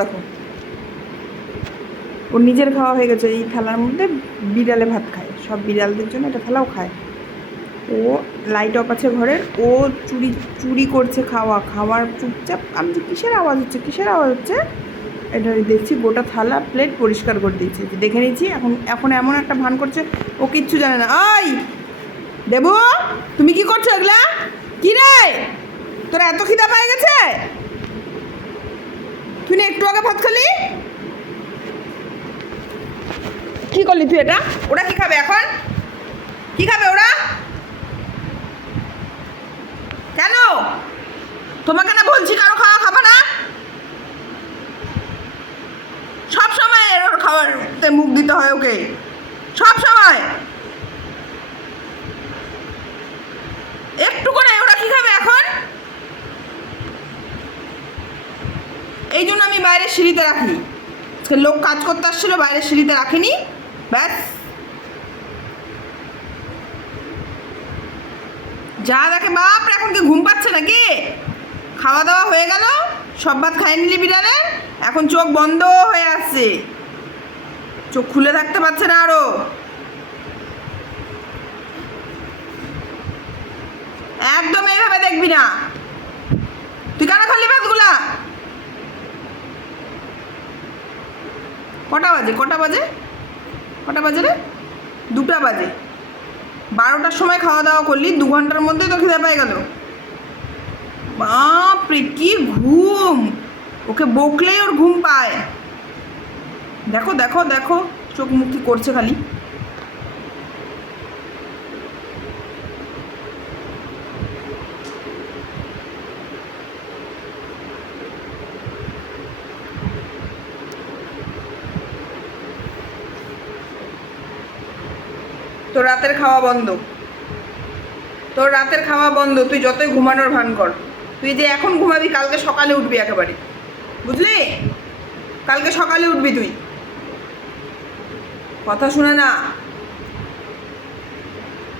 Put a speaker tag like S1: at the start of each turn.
S1: দেখো। ওর নিজের খাওয়া হয়ে গেছে, এই থালার মধ্যে বিড়ালে ভাত খায়। সব বিড়ালদের জন্য এটা থালাও খায়। ও লাইট অফ আছে ঘরের, ও চুরি চুরি করছে খাওয়া। খাওয়ার চুপচাপ, আমি যে কিসের আওয়াজ হচ্ছে, কিসের আওয়াজ হচ্ছে? এটা দেখছি, গোটা থালা প্লেট পরিষ্কার করে দিয়েছে। যে দেখে নিয়েছি, এখন এখন এমন একটা ভান করছে, ও কিচ্ছু জানে না। ওই দেবু, তুমি কি করছ এগুলা? কি রে? তোর এত খিদা পায়ে গেছে? তুই একটু আগে ভাত খালি? কি করলি তুই এটা? ওরা কি খাবে এখন? কি খাবে ওরা? কেন? তোমাকে না বলছি কারও খাওয়া খাবে না? সব সময় এর ওর খাওয়ারতে মুখ দিতে হয় ওকে। সব সময় একটু করে ওরা কি খাবে এখন এই জন্য আমি বাইরের সিঁড়িতে রাখি লোক কাজ করতে আসছিল বাইরের সিঁড়িতে রাখিনি। ব্যাস। যা দেখে বাপ এখন কি ঘুম পাচ্ছে নাকি? খাওয়া দাওয়া হয়ে গেল, সব ভাত খাই নিলি বিড়ালের এখন চোখ বন্ধ হয়ে আসছে চোখ খুলে থাকতে পারছে না আরও। একদম এইভাবে দেখবি না। তুই কেন খালি ভাতগুলা? কটা বাজে? কটা বাজে? কটা বাজে রে? দুটা বাজে। বারোটার সময় খাওয়া দাওয়া করলি, দু ঘণ্টার মধ্যে তো খিদে পেয়ে গেল। বাপরে, কি ঘুম! ওকে বকলেই ওর ঘুম পায়। দেখো দেখো দেখো, চোখ মুখ কি করছে খালি। তোর রাতের খাওয়া বন্ধ। তোর রাতের খাওয়া বন্ধ, তুই যতই ঘুমানোর ভান কর। তুই যে এখন ঘুমাবি, কালকে সকালে উঠবি একেবারে। বুঝলি? কালকে সকালে উঠবি তুই। কথা শুনে না।